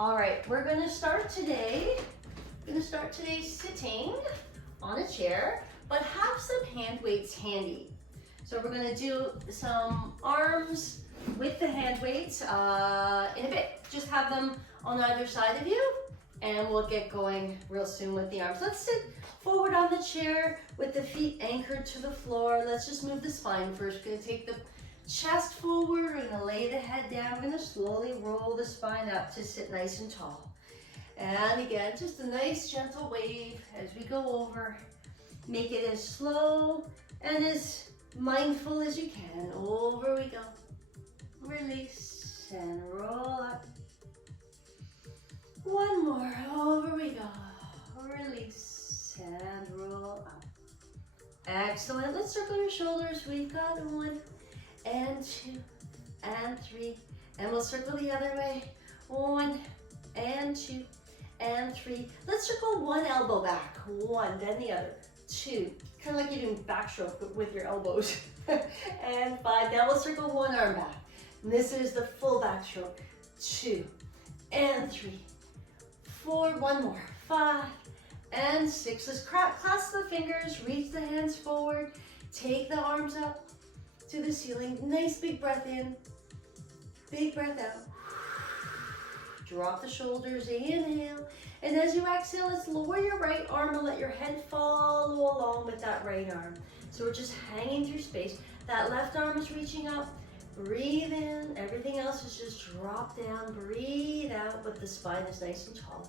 All right, we're gonna start today. Sitting on a chair, but have some hand weights handy. So we're gonna do some arms with the hand weights in a bit. Just have them on either side of you, and we'll get going real soon with the arms. Let's sit forward on the chair with the feet anchored to the floor. Let's just move the spine first. We're gonna take the chest forward. We're gonna lay the head down. We're gonna slowly roll the spine up to sit nice and tall. And again, just a nice gentle wave as we go over. Make it as slow and as mindful as you can. Over we go. Release and roll up. One more. Over we go. Release and roll up. Excellent. Let's circle your shoulders. We've got 1 and 2 and 3. And we'll circle the other way. 1 and 2 and 3. Let's circle one elbow back. 1, then the other. 2. Kind of like you're doing backstroke but with your elbows. And 5. Now we'll circle one arm back. And this is the full backstroke. 2 and 3. 4. One more. 5 and 6. Let's clasp the fingers. Reach the hands forward. Take the arms up to the ceiling. Nice big breath in. Big breath out. Drop the shoulders, inhale. And as you exhale, let's lower your right arm and let your head follow along with that right arm. So we're just hanging through space. That left arm is reaching up. Breathe in. Everything else is just drop down. Breathe out, but the spine is nice and tall.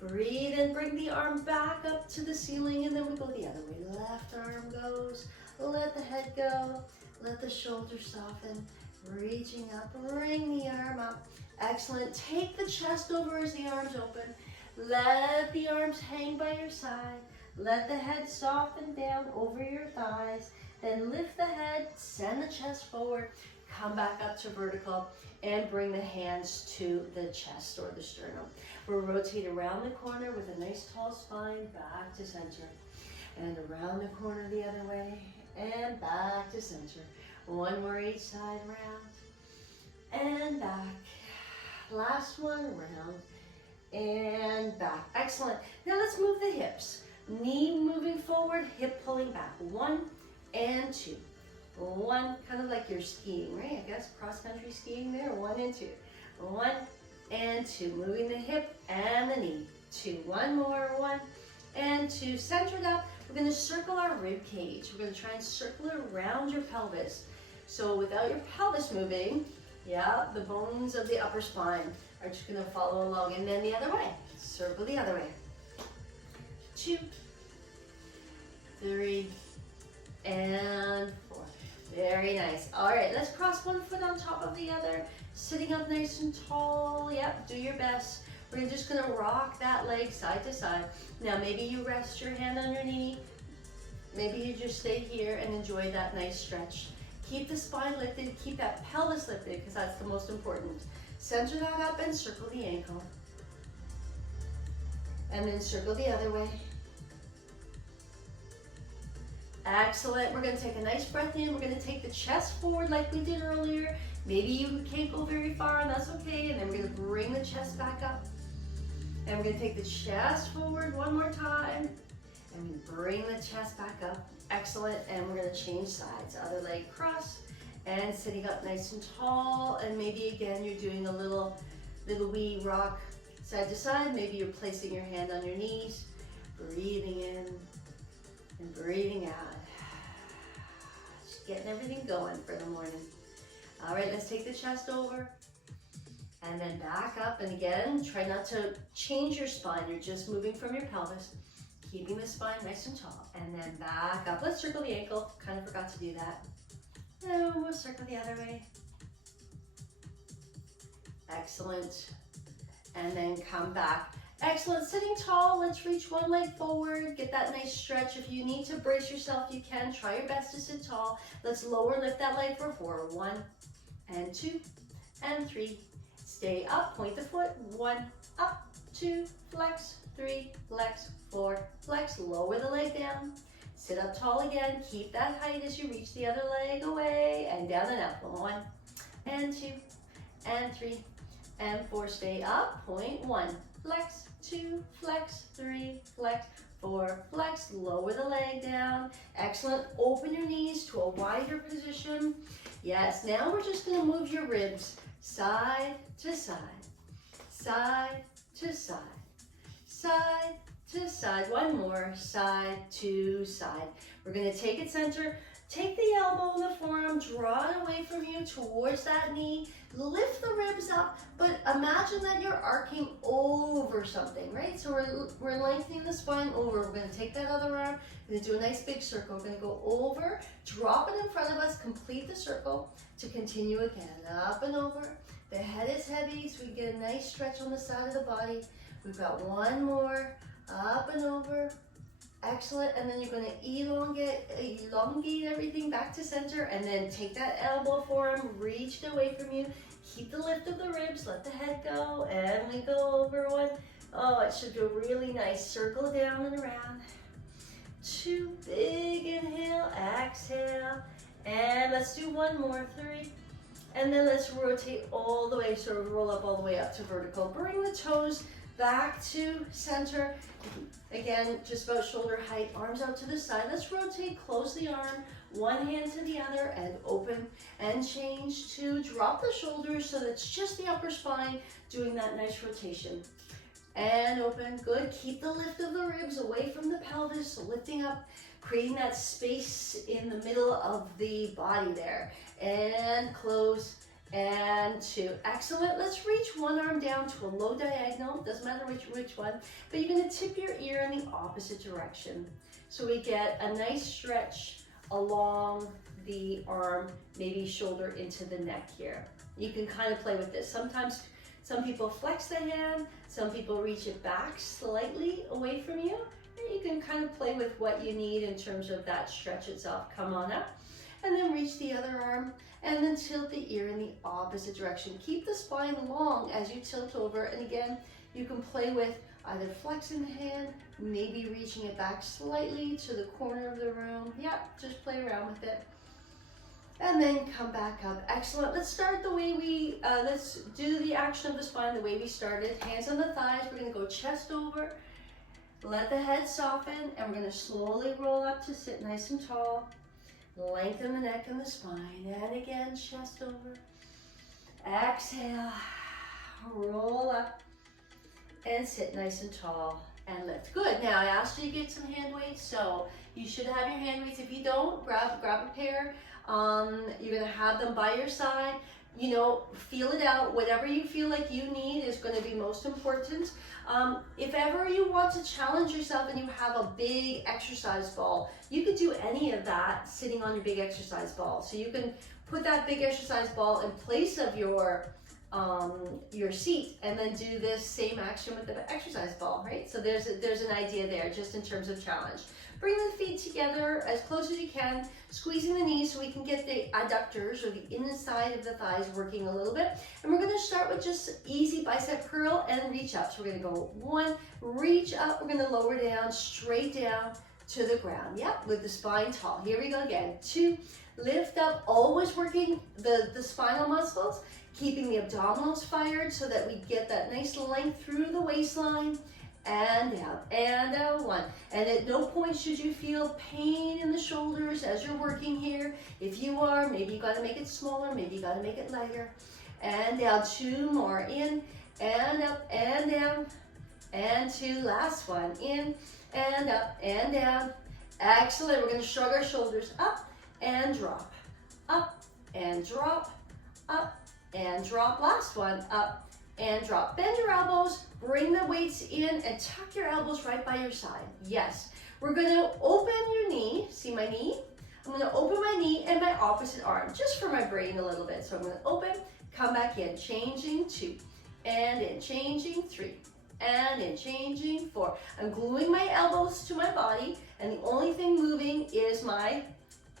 Breathe in, bring the arm back up to the ceiling, and then we go the other way. Left arm goes. Let the head go. Let the shoulders soften. Reaching up, bring the arm up. Excellent. Take the chest over as the arms open. Let the arms hang by your side. Let the head soften down over your thighs. Then lift the head, send the chest forward, come back up to vertical, and bring the hands to the chest or the sternum. We'll rotate around the corner with a nice tall spine, back to center. And around the corner the other way, and back to center. One more each side, round, and back. Last one, round, and back. Excellent. Now let's move the hips. Knee moving forward, hip pulling back. 1 and 2. 1, kind of like you're skiing, right? I guess cross-country skiing there. 1 and 2. 1 and 2. Moving the hip and the knee. 2. One more. 1 and 2. Centered up. We're going to circle our rib cage. We're going to try and circle around your pelvis. So without your pelvis moving, the bones of the upper spine are just going to follow along. And then the other way. Circle the other way. 2, 3, and 4. Very nice. All right, let's cross one foot on top of the other. Sitting up nice and tall. Yep, do your best. We're just going to rock that leg side to side. Now, maybe you rest your hand on your knee. Maybe you just stay here and enjoy that nice stretch. Keep the spine lifted, keep that pelvis lifted because that's the most important. Center that up and circle the ankle. And then circle the other way. Excellent. We're going to take a nice breath in. We're going to take the chest forward like we did earlier. Maybe you can't go very far and that's okay. And then we're going to bring the chest back up. And we're going to take the chest forward one more time. And we bring the chest back up. Excellent. And we're going to change sides. Other leg cross and sitting up nice and tall. And maybe again you're doing a little wee rock side to side. Maybe you're placing your hand on your knees. Breathing in and breathing out. Just getting everything going for the morning. All right, let's take the chest over. And then back up. And again, try not to change your spine. You're just moving from your pelvis. Keeping the spine nice and tall. And then back up. Let's circle the ankle. Kind of forgot to do that. And we'll circle the other way. Excellent. And then come back. Excellent. Sitting tall. Let's reach one leg forward. Get that nice stretch. If you need to brace yourself, you can. Try your best to sit tall. Let's lower, lift that leg for 4. 1 and 2 and 3. Stay up. Point the foot. 1, up, 2, flex, 3, flex, 4, flex. Lower the leg down. Sit up tall again. Keep that height as you reach the other leg away and down and up. 1 and 2 and 3, and 4. Stay up. Point 1. Flex. 2. Flex. 3. Flex. 4. Flex. Lower the leg down. Excellent. Open your knees to a wider position. Yes. Now we're just going to move your ribs side to side. Side to side. Side to side. One more. Side to side. We're going to take it center. Take the elbow and the forearm, draw it away from you towards that knee. Lift the ribs up, but imagine that you're arcing over something, right? So we're lengthening the spine over. We're going to take that other arm. We're going to do a nice big circle. We're going to go over, drop it in front of us, complete the circle to continue again. Up and over. The head is heavy, so we get a nice stretch on the side of the body. We've got one more. Up and over. Excellent, and then you're going to elongate everything back to center, and then take that elbow forearm, reach it away from you, keep the lift of the ribs, let the head go, and we go over one. Oh, it should feel really nice. Circle down and around. 2, big inhale, exhale, and let's do one more, 3, and then let's rotate all the way, so roll up all the way up to vertical. Bring the toes back to center. Again, just about shoulder height, arms out to the side. Let's rotate, close the arm, one hand to the other, and open, and change to drop the shoulders so that's just the upper spine doing that nice rotation. And open, good. Keep the lift of the ribs away from the pelvis, so lifting up, creating that space in the middle of the body there. And close. And 2. Excellent. Let's reach one arm down to a low diagonal. Doesn't matter which one, but you're going to tip your ear in the opposite direction. So we get a nice stretch along the arm, maybe shoulder into the neck here. You can kind of play with this. Sometimes some people flex the hand, some people reach it back slightly away from you. And you can kind of play with what you need in terms of that stretch itself. Come on up. And then reach the other arm, and then tilt the ear in the opposite direction. Keep the spine long as you tilt over, and again, you can play with either flexing the hand, maybe reaching it back slightly to the corner of the room. Yep, just play around with it. And then come back up. Excellent. Let's start the way let's do the action of the spine the way we started. Hands on the thighs. We're going to go chest over. Let the head soften, and we're going to slowly roll up to sit nice and tall. Lengthen the neck and the spine, and again, chest over. Exhale, roll up, and sit nice and tall, and lift. Good, now I asked you to get some hand weights, so you should have your hand weights. If you don't, grab a pair. You're gonna have them by your side. You know, feel it out. Whatever you feel like you need is gonna be most important. If ever you want to challenge yourself and you have a big exercise ball, you could do any of that sitting on your big exercise ball. So you can put that big exercise ball in place of your seat, and then do this same action with the exercise ball, right? So there's an idea there, just in terms of challenge. Bring the feet together as close as you can, squeezing the knees so we can get the adductors or the inside of the thighs working a little bit. And we're going to start with just easy bicep curl and reach up. So we're going to go 1, reach up, we're going to lower down, straight down to the ground. Yep, with the spine tall. Here we go again. 2, lift up, always working the spinal muscles, keeping the abdominals fired so that we get that nice length through the waistline. And down, and down, 1. And at no point should you feel pain in the shoulders as you're working here. If you are, maybe you gotta make it smaller, maybe you gotta make it lighter. And down, 2 more, in, and up, and down, and 2, last one, in, and up, and down. Excellent, we're gonna shrug our shoulders up, and drop, and drop, up, and drop. Last one, up, and drop. Bend your elbows, bring the weights in, and tuck your elbows right by your side. Yes. We're going to open your knee. See my knee? I'm going to open my knee and my opposite arm, just for my brain a little bit. So I'm going to open, come back in, changing 2, and in, changing 3, and in, changing 4. I'm gluing my elbows to my body, and the only thing moving is my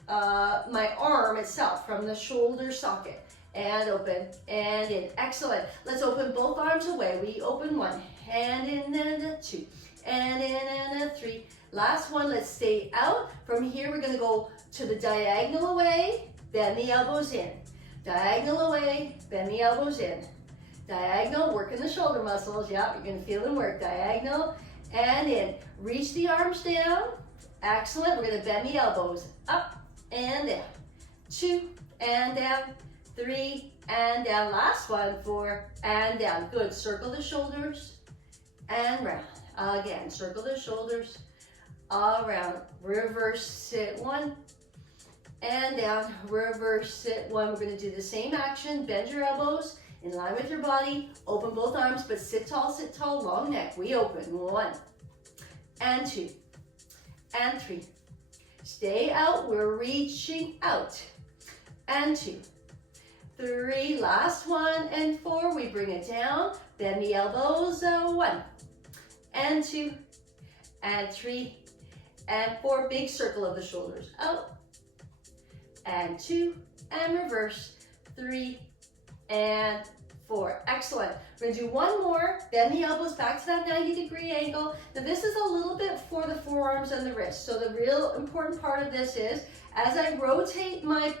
arm itself from the shoulder socket. And open, and in. Excellent. Let's open both arms away. We open 1, hand in, and a 2, and in, and a 3. Last one, let's stay out. From here, we're gonna go to the diagonal away, bend the elbows in. Diagonal away, bend the elbows in. diagonal, working the shoulder muscles. Yep, you're gonna feel them work. Diagonal and in. Reach the arms down. Excellent. We're gonna bend the elbows up and down. 2 and down. 3 and down. Last one. 4 and down. Good. Circle the shoulders and round. Again, circle the shoulders around. Reverse sit 1 and down. Reverse sit 1. We're going to do the same action. Bend your elbows in line with your body. Open both arms, but sit tall, long neck. We open. 1 and 2 and 3. Stay out. We're reaching out. And 2, 3. Last 1 and 4. We bring it down. Bend the elbows. 1 and 2 and 3 and 4. Big circle of the shoulders. Out and 2 and reverse. 3 and 4. Excellent. We're going to do one more. Bend the elbows back to that 90-degree angle. Now this is a little bit for the forearms and the wrists. So the real important part of this is as I rotate my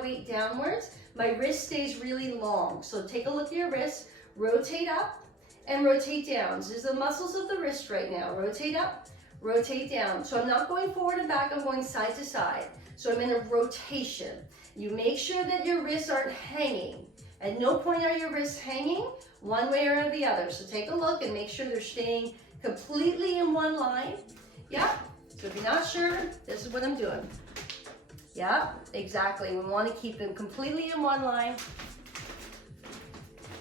weight downwards, my wrist stays really long. So take a look at your wrist. Rotate up and rotate down. So these are the muscles of the wrist right now. Rotate up, rotate down. So I'm not going forward and back, I'm going side to side. So I'm in a rotation. You make sure that your wrists aren't hanging. At no point are your wrists hanging one way or the other. So take a look and make sure they're staying completely in one line. Yeah, so if you're not sure, this is what I'm doing. Yeah, exactly. We want to keep them completely in one line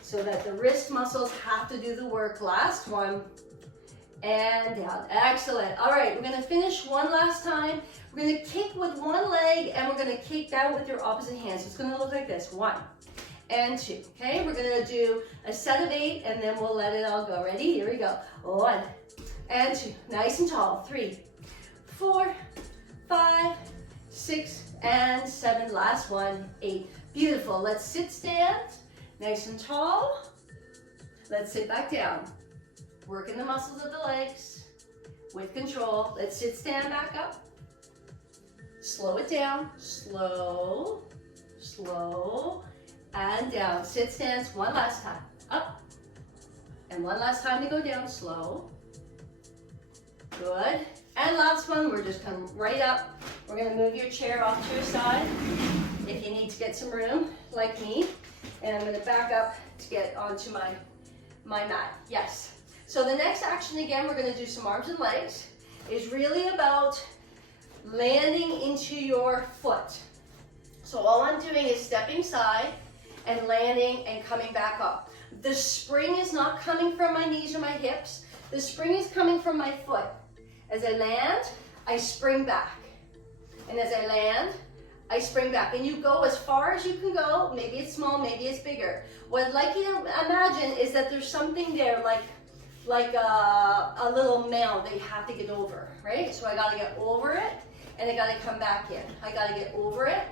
so that the wrist muscles have to do the work. Last one and down. Excellent. All right, we're going to finish one last time. We're going to kick with one leg and we're going to kick down with your opposite hand. So it's going to look like this. 1 and 2. Okay, we're going to do a set of 8 and then we'll let it all go. Ready? Here we go. 1 and 2. Nice and tall. 3, 4, 5, 6, and 7. Last one. 8. Beautiful. Let's sit, stand. Nice and tall. Let's sit back down. Working the muscles of the legs with control. Let's sit, stand back up. Slow it down. Slow, slow, and down. Sit, stands. One last time. Up. And one last time to go down. Slow. Good. And last one, we're just coming right up. We're going to move your chair off to your side if you need to get some room, like me. And I'm going to back up to get onto my mat. Yes. So the next action, again, we're going to do some arms and legs, is really about landing into your foot. So all I'm doing is stepping side and landing and coming back up. The spring is not coming from my knees or my hips. The spring is coming from my foot. As I land, I spring back. And as I land, I spring back. And you go as far as you can go. Maybe it's small, maybe it's bigger. What I'd like you to imagine is that there's something there like a little mound that you have to get over, right? So I gotta get over it and I gotta come back in. I gotta get over it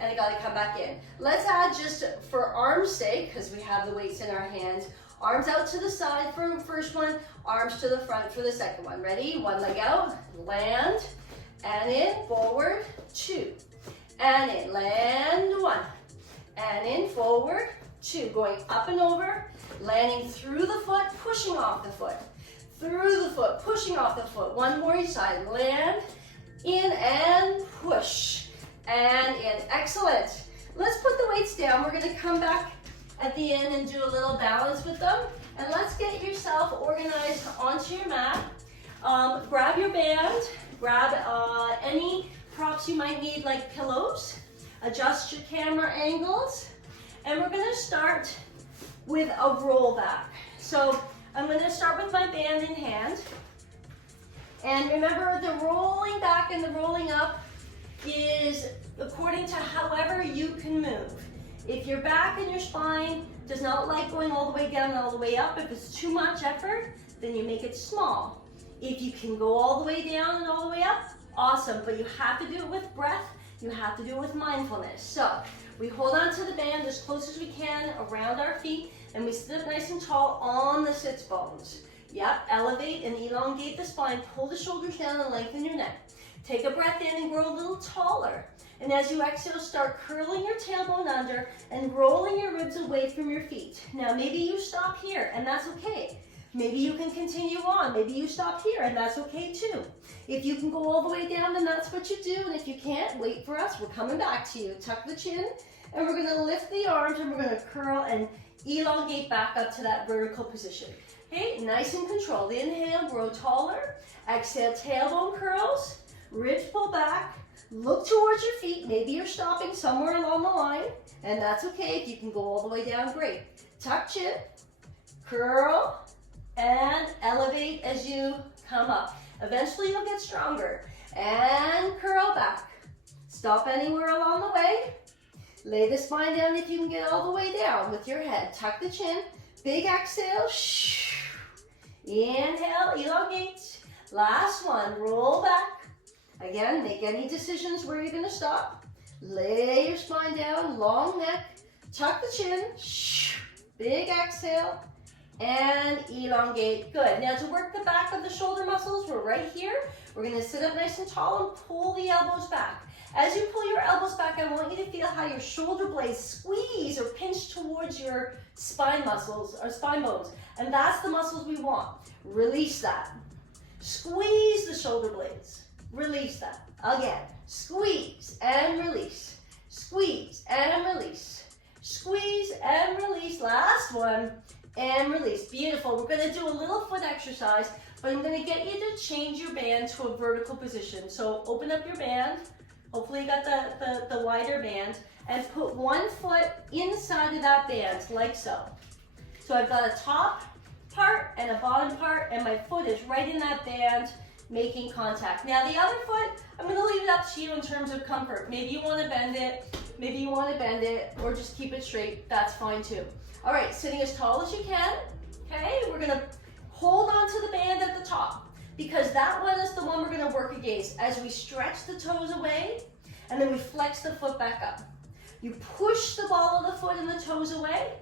and I gotta come back in. Let's add, just for arm's sake, because we have the weights in our hands, arms out to the side for the first one, arms to the front for the second one. Ready? One leg out, land, and in, forward, 2, and in, land, 1, and in, forward, 2, going up and over, landing through the foot, pushing off the foot, through the foot, pushing off the foot. One more each side, land, in, and push, and in. Excellent. Let's put the weights down. We're going to come back at the end and do a little balance with them. And let's get yourself organized onto your mat. Grab your band, grab any props you might need, like pillows. Adjust your camera angles. And we're going to start with a roll back. So I'm going to start with my band in hand. And remember, the rolling back and the rolling up is according to however you can move. If your back and your spine does not like going all the way down and all the way up, if it's too much effort, then you make it small. If you can go all the way down and all the way up, awesome. But you have to do it with breath. You have to do it with mindfulness. So we hold on to the band as close as we can around our feet, and we sit up nice and tall on the sits bones. Yep, elevate and elongate the spine. Pull the shoulders down and lengthen your neck. Take a breath in and grow a little taller. And as you exhale, start curling your tailbone under and rolling your ribs away from your feet. Now, maybe you stop here, and that's okay. Maybe you can continue on. Maybe you stop here, and that's okay too. If you can go all the way down, then that's what you do. And if you can't, wait for us. We're coming back to you. Tuck the chin, and we're gonna lift the arms, and we're gonna curl and elongate back up to that vertical position. Okay, nice and controlled. Inhale, grow taller. Exhale, tailbone curls, ribs pull back. Look towards your feet. Maybe you're stopping somewhere along the line, and that's okay. If you can go all the way down, great. Tuck chin, curl, and elevate as you come up. Eventually you'll get stronger. And curl back. Stop anywhere along the way. Lay the spine down if you can get all the way down with your head. Tuck the chin. Big exhale. Inhale, elongate. Last one, roll back. Again, make any decisions where you're gonna stop. Lay your spine down, long neck. Tuck the chin. Big exhale. And elongate. Good. Now to work the back of the shoulder muscles, we're right here. We're going to sit up nice and tall and pull the elbows back. As you pull your elbows back, I want you to feel how your shoulder blades squeeze or pinch towards your spine muscles or spine bones. And that's the muscles we want. Release that. Squeeze the shoulder blades. Release that. Again. Squeeze and release. Squeeze and release. Squeeze and release. Last one. And release. Beautiful. We're going to do a little foot exercise, but I'm going to get you to change your band to a vertical position. So open up your band. Hopefully you got the wider band. And put one foot inside of that band, like so. So I've got a top part and a bottom part, and my foot is right in that band, making contact. Now the other foot, I'm going to leave it up to you in terms of comfort. Maybe you want to bend it, maybe you want to bend it, or just keep it straight. That's fine too. All right, sitting as tall as you can. Okay, we're gonna hold on to the band at the top because that one is the one we're gonna work against as we stretch the toes away and then we flex the foot back up. You push the ball of the foot and the toes away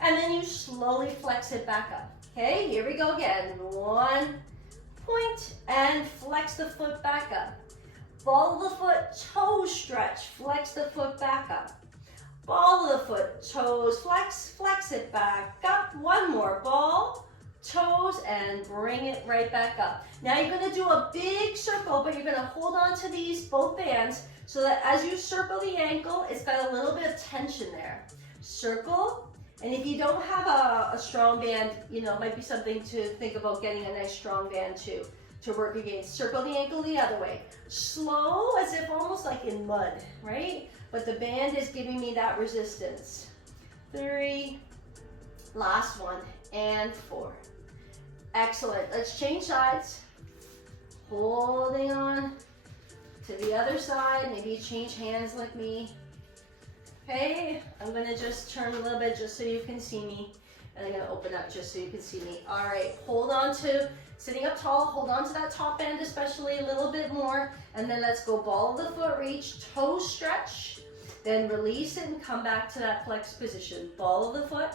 and then you slowly flex it back up. Okay, here we go again. 1 point and flex the foot back up. Ball of the foot, toes stretch, flex the foot back up. Ball of the foot, toes, flex, flex it back up. One more, ball, toes, and bring it right back up. Now you're gonna do a big circle, but you're gonna hold on to these, both bands, so that as you circle the ankle, it's got a little bit of tension there. Circle, and if you don't have a strong band, you know, it might be something to think about getting a nice strong band too, to work against. Circle the ankle the other way. Slow, as if almost like in mud, right? But the band is giving me that resistance. 3, last one, and 4. Excellent. Let's change sides. Holding on to the other side. Maybe you change hands like me. Okay, I'm gonna just turn a little bit just so you can see me. And I'm gonna open up just so you can see me. All right, hold on to, sitting up tall, hold on to that top end especially a little bit more. And then let's go ball of the foot reach, toe stretch. Then release it and come back to that flexed position. Ball of the foot,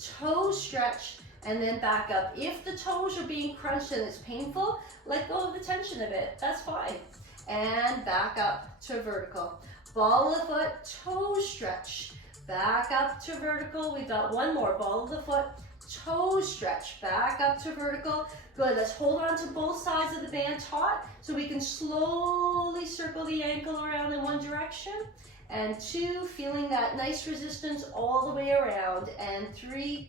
toe stretch, and then back up. If the toes are being crunched and it's painful, let go of the tension of it. That's fine. And back up to vertical. Ball of the foot, toe stretch, back up to vertical. We've got one more. Ball of the foot, toe stretch, back up to vertical. Good. Let's hold on to both sides of the band taut so we can slowly circle the ankle around in one direction. And 2, feeling that nice resistance all the way around. And 3,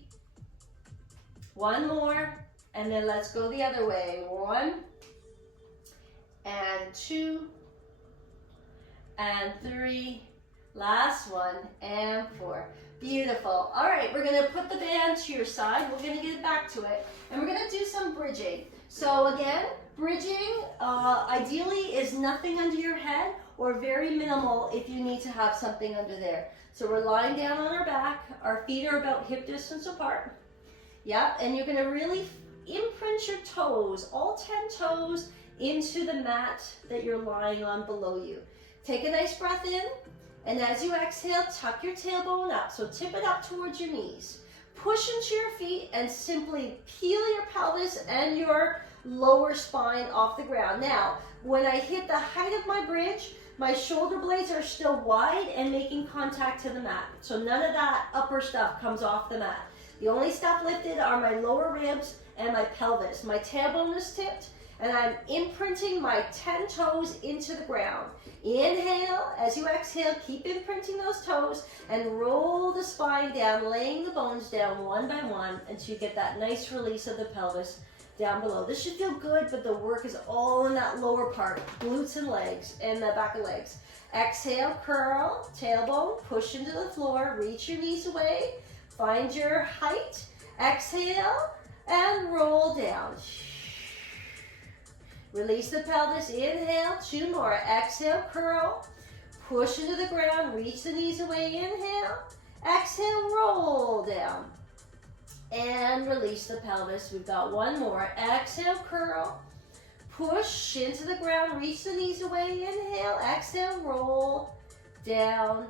one more, and then let's go the other way. 1, and 2, and 3, last one, and 4. Beautiful. All right, we're gonna put the band to your side. We're gonna get back to it, and we're gonna do some bridging. So again, bridging ideally is nothing under your head, or very minimal if you need to have something under there. So we're lying down on our back, our feet are about hip distance apart. Yeah, and you're gonna really imprint your toes, all 10 toes, into the mat that you're lying on below you. Take a nice breath in, and as you exhale, tuck your tailbone up. So tip it up towards your knees. Push into your feet and simply peel your pelvis and your lower spine off the ground. Now, when I hit the height of my bridge, my shoulder blades are still wide and making contact to the mat. So none of that upper stuff comes off the mat. The only stuff lifted are my lower ribs and my pelvis. My tailbone is tipped and I'm imprinting my 10 toes into the ground. Inhale, as you exhale, keep imprinting those toes and roll the spine down, laying the bones down one by one until you get that nice release of the pelvis down below. This should feel good, but the work is all in that lower part, glutes and legs, and the back of legs. Exhale, curl, tailbone, push into the floor, reach your knees away, find your height, exhale, and roll down. Release the pelvis, inhale, 2 more, exhale, curl, push into the ground, reach the knees away, inhale, exhale, roll down, and release the pelvis. We've got 1 more, exhale, curl, push into the ground, reach the knees away, inhale, exhale, roll down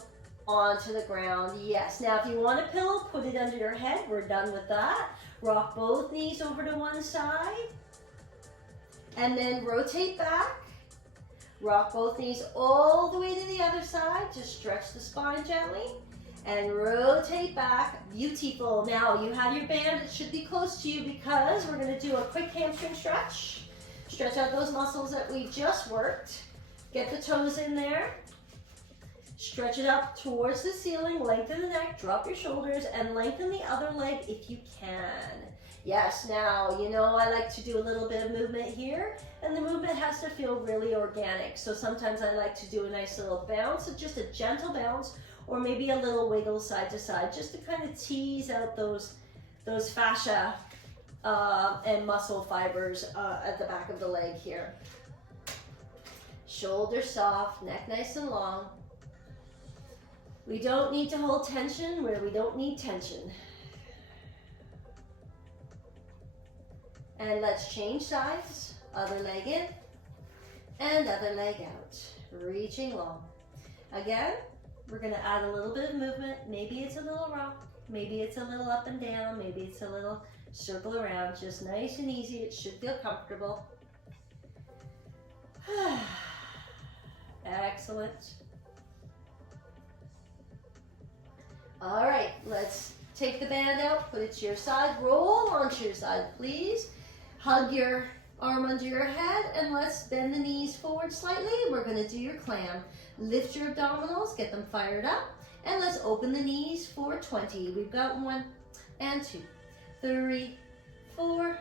onto the ground. Yes, now if you want a pillow, put it under your head. We're done with that. Rock both knees over to one side. And then rotate back. Rock both knees all the way to the other side. Just stretch the spine gently. And rotate back. Beautiful. Now you have your band. It should be close to you because we're going to do a quick hamstring stretch. Stretch out those muscles that we just worked. Get the toes in there. Stretch it up towards the ceiling. Lengthen the neck. Drop your shoulders. And lengthen the other leg if you can. Yes, now, you know, I like to do a little bit of movement here, and the movement has to feel really organic. So sometimes I like to do a nice little bounce, just a gentle bounce, or maybe a little wiggle side to side, just to kind of tease out those fascia and muscle fibers at the back of the leg here. Shoulders soft, neck nice and long. We don't need to hold tension where we don't need tension. And let's change sides. Other leg in and other leg out. Reaching long. Again, we're going to add a little bit of movement. Maybe it's a little rock. Maybe it's a little up and down. Maybe it's a little circle around. Just nice and easy. It should feel comfortable. Excellent. All right, let's take the band out. Put it to your side. Roll onto your side, please. Hug your arm under your head and let's bend the knees forward slightly. We're going to do your clam. Lift your abdominals, get them fired up, and let's open the knees for 20. We've got 1 and 2, 3, 4,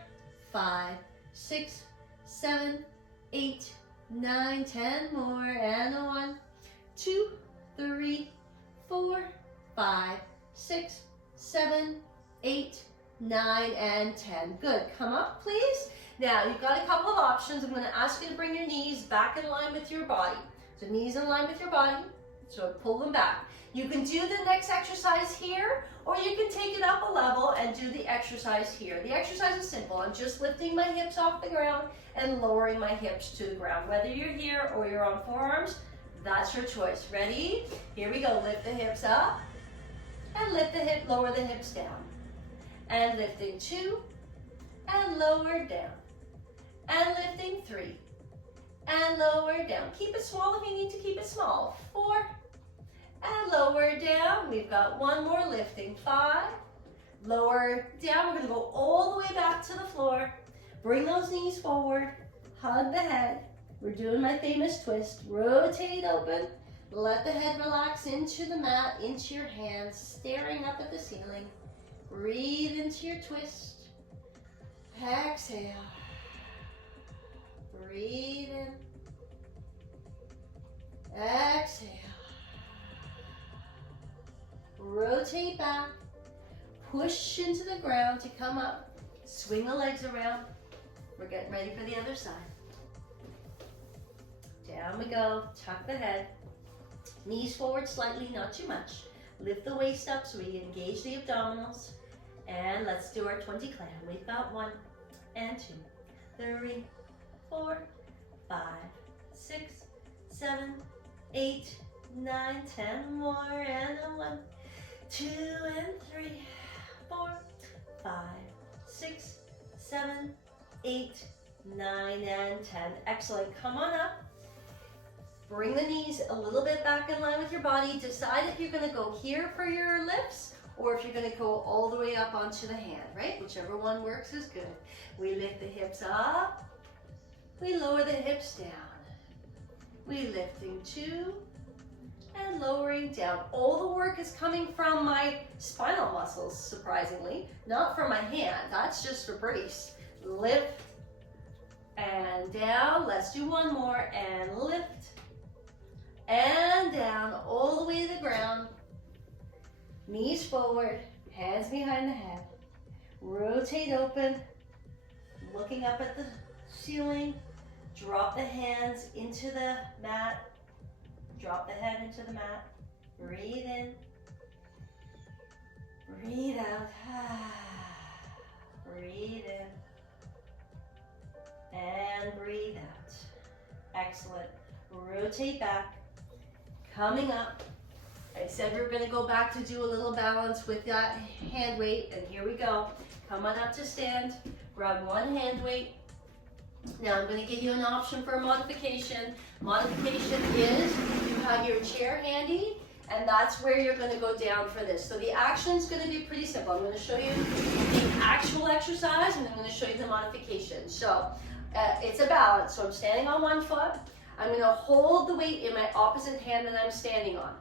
5, 6, 7, 8, 9, 10 more, and 1, 2, 3, 4, 5, 6, 7, 8, 9, and 10. Good. Come up, please. Now, you've got a couple of options. I'm going to ask you to bring your knees back in line with your body. So knees in line with your body. So pull them back. You can do the next exercise here, or you can take it up a level and do the exercise here. The exercise is simple. I'm just lifting my hips off the ground and lowering my hips to the ground. Whether you're here or you're on forearms, that's your choice. Ready? Here we go. Lift the hips up and lift the hip, lower the hips down. And lifting 2, and lower down. And lifting 3, and lower down. Keep it small if you need to keep it small. 4, and lower down. We've got 1 more lifting. 5, lower down. We're going to go all the way back to the floor. Bring those knees forward. Hug the head. We're doing my famous twist. Rotate open. Let the head relax into the mat, into your hands, staring up at the ceiling. Breathe into your twist. Exhale. Breathe in. Exhale. Rotate back. Push into the ground to come up. Swing the legs around. We're getting ready for the other side. Down we go. Tuck the head. Knees forward slightly, not too much. Lift the waist up so we engage the abdominals. And let's do our 20 clam. We've got 1 and 2, 3, 4, 5, 6, 7, 8, 9, 10 more, and 1, 2, and 3, 4, 5, 6, 7, 8, 9, and 10. Excellent. Come on up. Bring the knees a little bit back in line with your body. Decide if you're going to go here for your lifts or if you're going to go all the way up onto the hand, right? Whichever one works is good. We lift the hips up. We lower the hips down. We lifting 2 and lowering down. All the work is coming from my spinal muscles, surprisingly, not from my hand. That's just a brace. Lift and down. Let's do one more and lift and down all the way to the ground. Knees forward, hands behind the head. Rotate open, looking up at the ceiling. Drop the hands into the mat. Drop the head into the mat. Breathe in. Breathe out. Breathe in. And breathe out. Excellent. Rotate back. Coming up. I said we're going to go back to do a little balance with that hand weight, and here we go. Come on up to stand. Grab one hand weight. Now I'm going to give you an option for a modification. Modification is you have your chair handy, and that's where you're going to go down for this. So the action is going to be pretty simple. I'm going to show you the actual exercise, and I'm going to show you the modification. So it's a balance. So I'm standing on one foot. I'm going to hold the weight in my opposite hand that I'm standing on.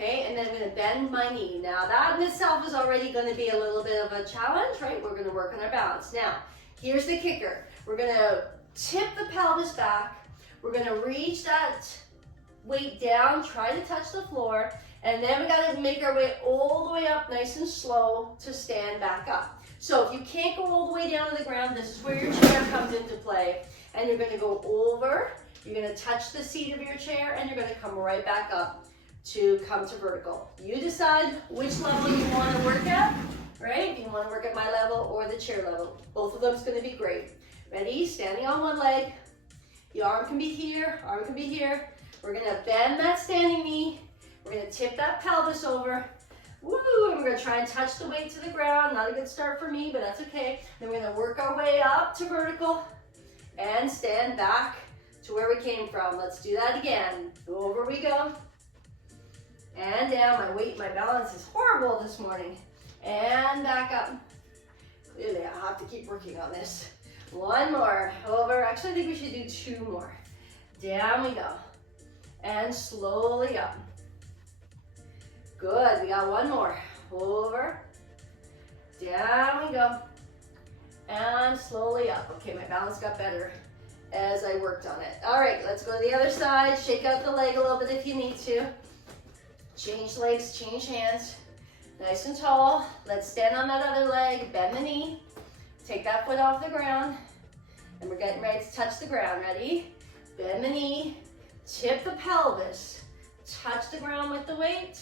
Okay, and then I'm going to bend my knee. Now that in itself is already going to be a little bit of a challenge, right? We're going to work on our balance. Now, here's the kicker. We're going to tip the pelvis back. We're going to reach that weight down, try to touch the floor, and then we got to make our way all the way up nice and slow to stand back up. So if you can't go all the way down to the ground, this is where your chair comes into play. And you're going to go over, you're going to touch the seat of your chair, and you're going to come right back up to come to vertical. You decide which level you want to work at, right? If you want to work at my level or the chair level. Both of them is going to be great. Ready? Standing on one leg. The arm can be here, arm can be here. We're going to bend that standing knee. We're going to tip that pelvis over. Woo! And we're going to try and touch the weight to the ground. Not a good start for me, but that's okay. Then we're going to work our way up to vertical and stand back to where we came from. Let's do that again. Over we go. And down. My weight, my balance is horrible this morning. And back up. Really, I'll have to keep working on this. One more. Over. Actually, I think we should do 2 more. Down we go. And slowly up. Good. We got 1 more. Over. Down we go. And slowly up. Okay, my balance got better as I worked on it. All right, let's go to the other side. Shake out the leg a little bit if you need to. Change legs, change hands. Nice and tall. Let's stand on that other leg. Bend the knee. Take that foot off the ground. And we're getting ready to touch the ground. Ready? Bend the knee. Tip the pelvis. Touch the ground with the weight.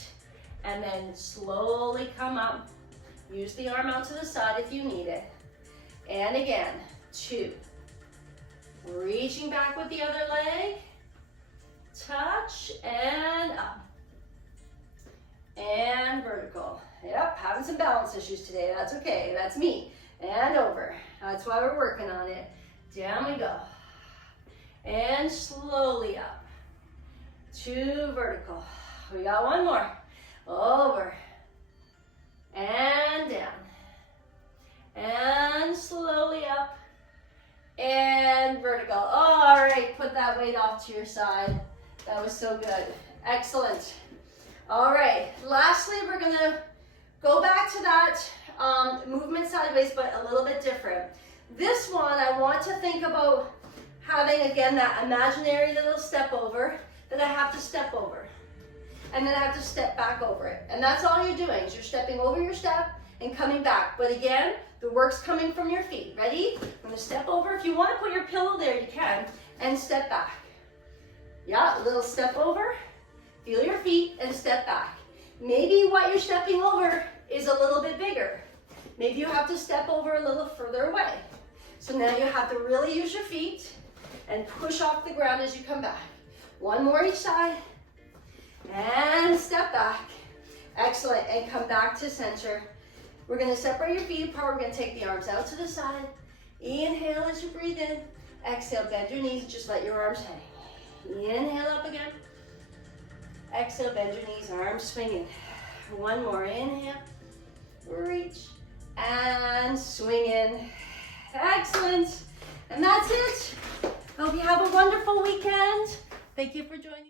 And then slowly come up. Use the arm out to the side if you need it. And again, 2. Reaching back with the other leg. Touch and up. And vertical. Yep, having some balance issues today. That's okay. That's me. And over. That's why we're working on it. Down we go. And slowly up. 2 vertical. We got 1 more. Over. And down. And slowly up. And vertical. All right, put that weight off to your side. That was so good. Excellent. All right, lastly, we're gonna go back to that movement sideways, but a little bit different. This one, I want to think about having, again, that imaginary little step over that I have to step over. And then I have to step back over it. And that's all you're doing, is you're stepping over your step and coming back. But again, the work's coming from your feet. Ready? I'm gonna step over. If you wanna put your pillow there, you can. And step back. Yeah, a little step over. Feel your feet and step back. Maybe what you're stepping over is a little bit bigger. Maybe you have to step over a little further away. So now you have to really use your feet and push off the ground as you come back. 1 more each side. And step back. Excellent. And come back to center. We're going to separate your feet apart. We're going to take the arms out to the side. Inhale as you breathe in. Exhale, bend your knees, just let your arms hang. Inhale up again. Exhale, bend your knees, arms swinging. One more, inhale, reach, and swing in. Excellent. And that's it. Hope you have a wonderful weekend. Thank you for joining.